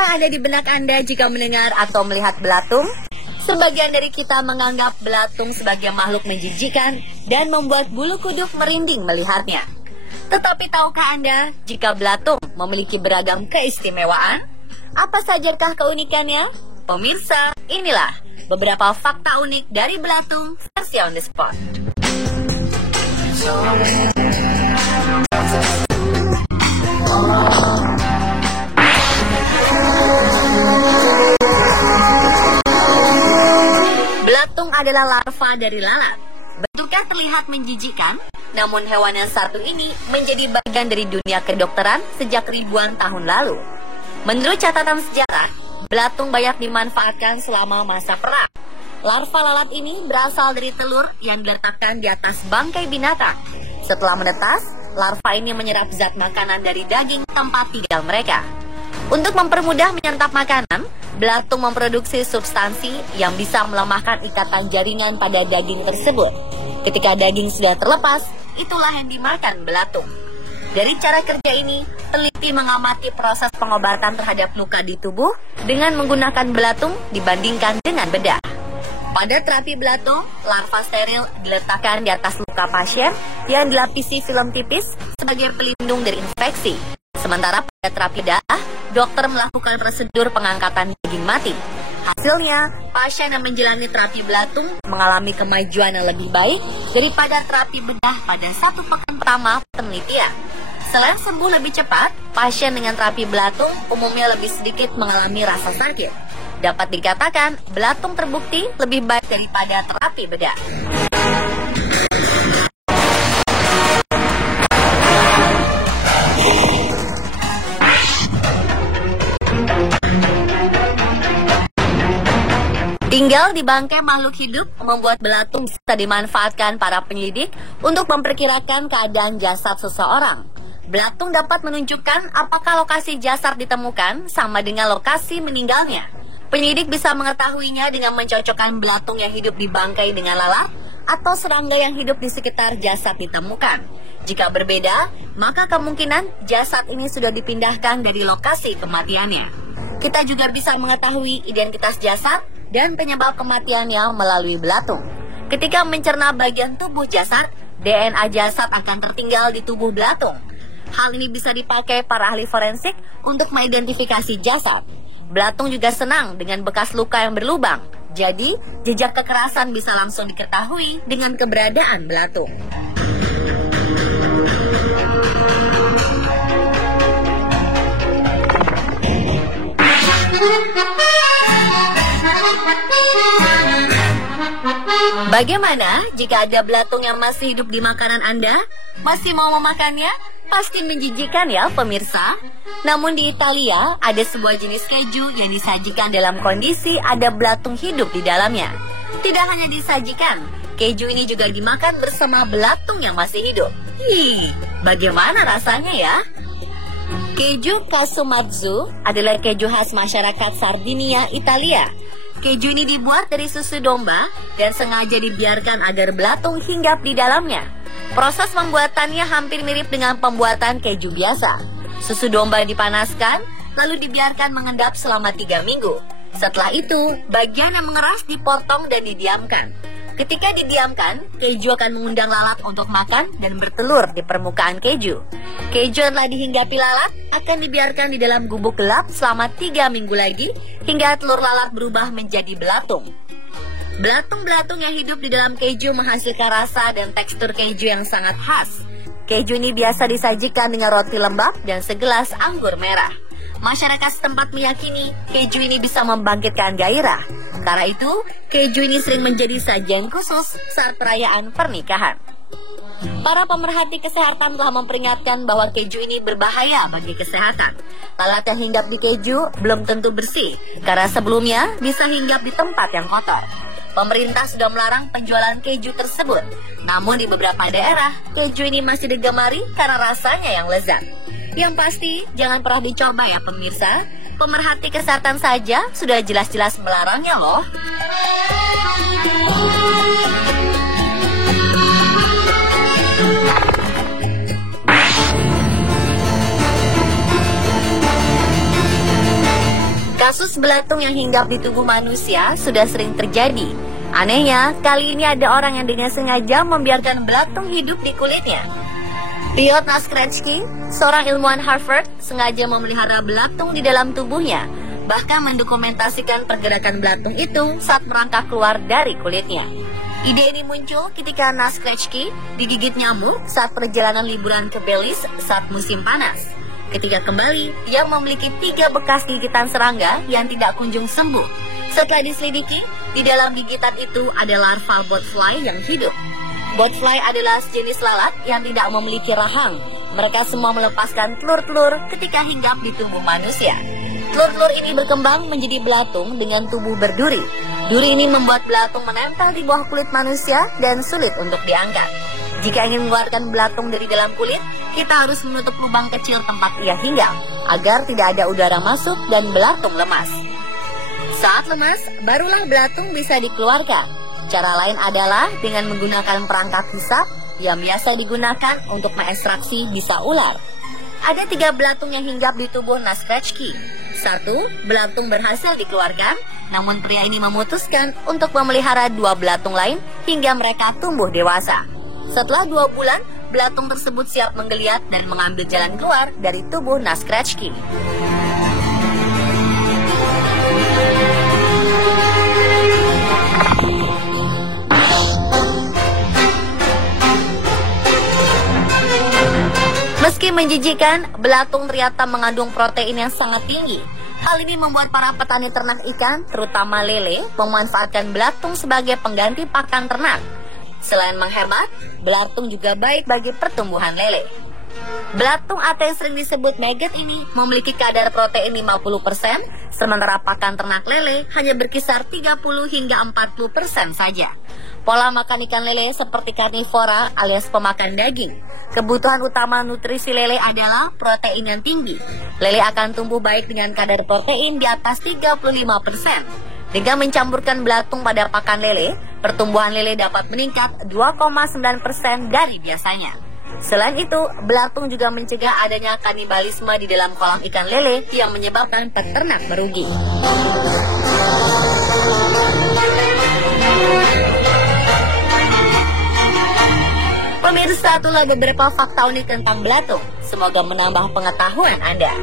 Apa ada di benak Anda jika mendengar atau melihat belatung? Sebagian dari kita menganggap belatung sebagai makhluk menjijikan dan membuat bulu kuduk merinding melihatnya. Tetapi tahukah Anda jika belatung memiliki beragam keistimewaan? Apa sajakah keunikannya? Pemirsa, inilah beberapa fakta unik dari belatung versi on the spot. Belatung adalah larva dari lalat. Bentuknya terlihat menjijikkan, namun hewan yang satu ini menjadi bagian dari dunia kedokteran sejak ribuan tahun lalu. Menurut catatan sejarah, belatung banyak dimanfaatkan selama masa perang. Larva lalat ini berasal dari telur yang diletakkan di atas bangkai binatang. Setelah menetas, larva ini menyerap zat makanan dari daging tempat tinggal mereka. Untuk mempermudah menyantap makanan, belatung memproduksi substansi yang bisa melemahkan ikatan jaringan pada daging tersebut. Ketika daging sudah terlepas, itulah yang dimakan belatung. Dari cara kerja ini, peneliti mengamati proses pengobatan terhadap luka di tubuh dengan menggunakan belatung dibandingkan dengan bedah. Pada terapi belatung, larva steril diletakkan di atas luka pasien yang dilapisi film tipis sebagai pelindung dari infeksi. Sementara pada terapi bedah, dokter melakukan prosedur pengangkatan daging mati. Hasilnya, pasien yang menjalani terapi belatung mengalami kemajuan yang lebih baik daripada terapi bedah pada 1 pekan pertama penelitian. Selain sembuh lebih cepat, pasien dengan terapi belatung umumnya lebih sedikit mengalami rasa sakit. Dapat dikatakan, belatung terbukti lebih baik daripada terapi bedah. Tinggal di bangkai makhluk hidup membuat belatung bisa dimanfaatkan para penyelidik untuk memperkirakan keadaan jasad seseorang. Belatung dapat menunjukkan apakah lokasi jasad ditemukan sama dengan lokasi meninggalnya. Penyelidik bisa mengetahuinya dengan mencocokkan belatung yang hidup di bangkai dengan lalat atau serangga yang hidup di sekitar jasad ditemukan. Jika berbeda, maka kemungkinan jasad ini sudah dipindahkan dari lokasi kematiannya. Kita juga bisa mengetahui identitas jasad dan penyebab kematiannya melalui belatung. Ketika mencerna bagian tubuh jasad, DNA jasad akan tertinggal di tubuh belatung. Hal ini bisa dipakai para ahli forensik untuk mengidentifikasi jasad. Belatung juga senang dengan bekas luka yang berlubang. Jadi, jejak kekerasan bisa langsung diketahui dengan keberadaan belatung. Bagaimana jika ada belatung yang masih hidup di makanan Anda? Masih mau memakannya? Pasti menjijikan ya pemirsa. Namun di Italia ada sebuah jenis keju yang disajikan dalam kondisi ada belatung hidup di dalamnya. Tidak hanya disajikan, keju ini juga dimakan bersama belatung yang masih hidup. Bagaimana rasanya ya? Keju Casumarzu adalah keju khas masyarakat Sardinia, Italia. Keju ini dibuat dari susu domba dan sengaja dibiarkan agar belatung hinggap di dalamnya. Proses pembuatannya hampir mirip dengan pembuatan keju biasa. Susu domba dipanaskan, lalu dibiarkan mengendap selama 3 minggu. Setelah itu, bagian yang mengeras dipotong dan didiamkan. Ketika didiamkan, keju akan mengundang lalat untuk makan dan bertelur di permukaan keju. Keju yang telah dihinggapi lalat akan dibiarkan di dalam gubuk gelap selama 3 minggu lagi hingga telur lalat berubah menjadi belatung. Belatung-belatung yang hidup di dalam keju menghasilkan rasa dan tekstur keju yang sangat khas. Keju ini biasa disajikan dengan roti lembab dan segelas anggur merah. Masyarakat setempat meyakini keju ini bisa membangkitkan gairah. Karena itu, keju ini sering menjadi sajian khusus saat perayaan pernikahan. Para pemerhati kesehatan telah memperingatkan bahwa keju ini berbahaya bagi kesehatan. Lalat yang hinggap di keju belum tentu bersih, karena sebelumnya bisa hinggap di tempat yang kotor. Pemerintah sudah melarang penjualan keju tersebut. Namun di beberapa daerah, keju ini masih digemari karena rasanya yang lezat. Yang pasti, jangan pernah dicoba ya pemirsa. Pemerhati kesehatan saja sudah jelas-jelas melarangnya loh. Kasus belatung yang hinggap di tubuh manusia sudah sering terjadi. Anehnya, kali ini ada orang yang dengan sengaja membiarkan belatung hidup di kulitnya. Piotr Naskretsky, seorang ilmuwan Harvard, sengaja memelihara belatung di dalam tubuhnya, bahkan mendokumentasikan pergerakan belatung itu saat merangkak keluar dari kulitnya. Ide ini muncul ketika Naskretsky digigit nyamuk saat perjalanan liburan ke Belize saat musim panas. Ketika kembali, dia memiliki 3 bekas gigitan serangga yang tidak kunjung sembuh. Setelah diselidiki, di dalam gigitan itu ada larva botfly yang hidup. Botfly adalah sejenis lalat yang tidak memiliki rahang. Mereka semua melepaskan telur-telur ketika hinggap di tubuh manusia. Telur-telur ini berkembang menjadi belatung dengan tubuh berduri. Duri ini membuat belatung menempel di bawah kulit manusia dan sulit untuk diangkat. Jika ingin mengeluarkan belatung dari dalam kulit, kita harus menutup lubang kecil tempat ia hinggap, agar tidak ada udara masuk dan belatung lemas. Saat lemas, barulah belatung bisa dikeluarkan. Cara lain adalah dengan menggunakan perangkat hisap yang biasa digunakan untuk mengekstraksi bisa ular. Ada 3 belatung yang hinggap di tubuh Naskretsky. 1 belatung berhasil dikeluarkan, namun pria ini memutuskan untuk memelihara 2 belatung lain hingga mereka tumbuh dewasa. Setelah 2 bulan, belatung tersebut siap menggeliat dan mengambil jalan keluar dari tubuh Naskretsky. Meski menjijikan, belatung ternyata mengandung protein yang sangat tinggi. Hal ini membuat para petani ternak ikan, terutama lele, memanfaatkan belatung sebagai pengganti pakan ternak. Selain menghemat, belatung juga baik bagi pertumbuhan lele. Belatung atau yang sering disebut maggot ini memiliki kadar protein 50%, sementara pakan ternak lele hanya berkisar 30 hingga 40% saja. Pola makan ikan lele seperti karnivora alias pemakan daging. Kebutuhan utama nutrisi lele adalah protein yang tinggi. Lele akan tumbuh baik dengan kadar protein di atas 35%. Dengan mencampurkan belatung pada pakan lele, pertumbuhan lele dapat meningkat 2,9% dari biasanya. Selain itu, belatung juga mencegah adanya kanibalisme di dalam kolam ikan lele yang menyebabkan peternak merugi. Pemirsa, itulah beberapa fakta unik tentang belatung. Semoga menambah pengetahuan Anda.